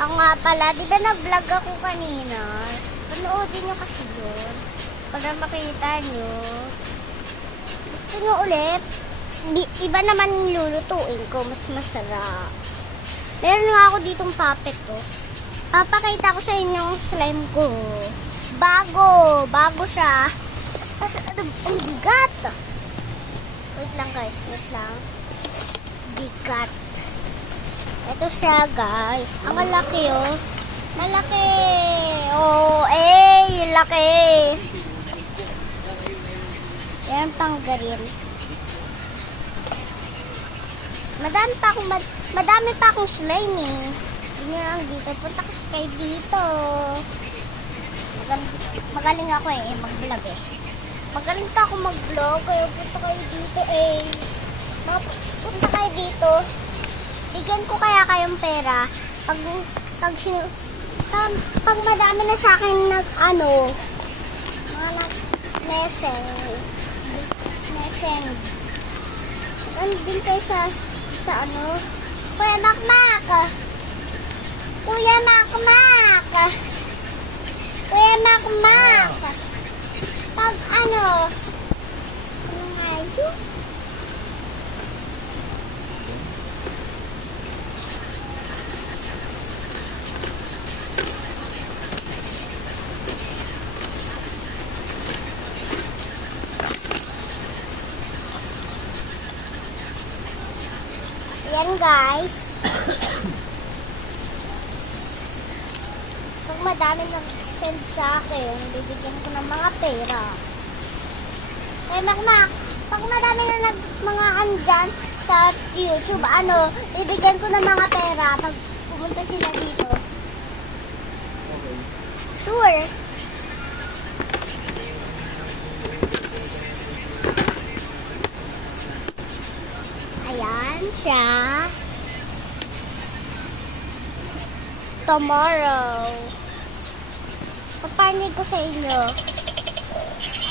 Ako nga pala, di ba nag-vlog ako kanina? Panoodin nyo kasi yun. Para makita nyo. Gusto nyo ulit? Iba naman lulutuin ko, mas masarap. Meron nga ako ditong puppet to. Papakita ko sa inyo yung slime ko. Bago siya. Kasi ang bigat. Wait lang guys, wait lang. Bigat. Ito siya guys. Ang malaki oh. Malaki. Oh, laki. Yan tanggalin. Madami pa akong slime eh. Hindi lang dito. Punta kasi kayo dito. Magaling ako eh, mag-vlog eh. Magaling pa ako mag-vlog. Kaya punta kayo dito eh. Punta kayo dito. Bigyan ko kaya kayong pera. Pag madami na sa akin meseng. Andin kayo sa Kuya Makmak. Kuya Makmak. Pag nga yun? Yan guys. Pag madami nag-send sa akin, bibigyan ko ng mga pera. Eh Makmak, pag madami na mga andyan sa YouTube, bibigyan ko ng mga pera pag pumunta sila dito. Okay. Sure. Ayan siya. Tomorrow. Paparinig ko sa inyo.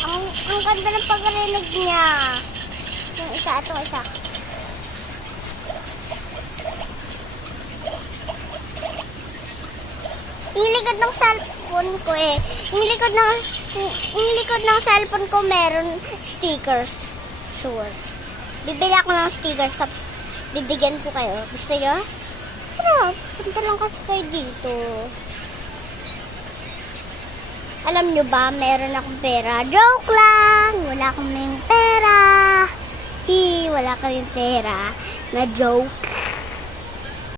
Ang ganda ng pagrinig niya. Yung isa. Yung likod ng cellphone ko eh. Yung likod ng cellphone ko meron stickers. Sure. Bibili ako ng stickers tapos bibigyan ko kayo. Gusto nyo? Tara, punta lang kasi kayo dito. Alam nyo ba, meron akong pera. Joke lang! Wala akong pera. Wala kaming pera. Na joke.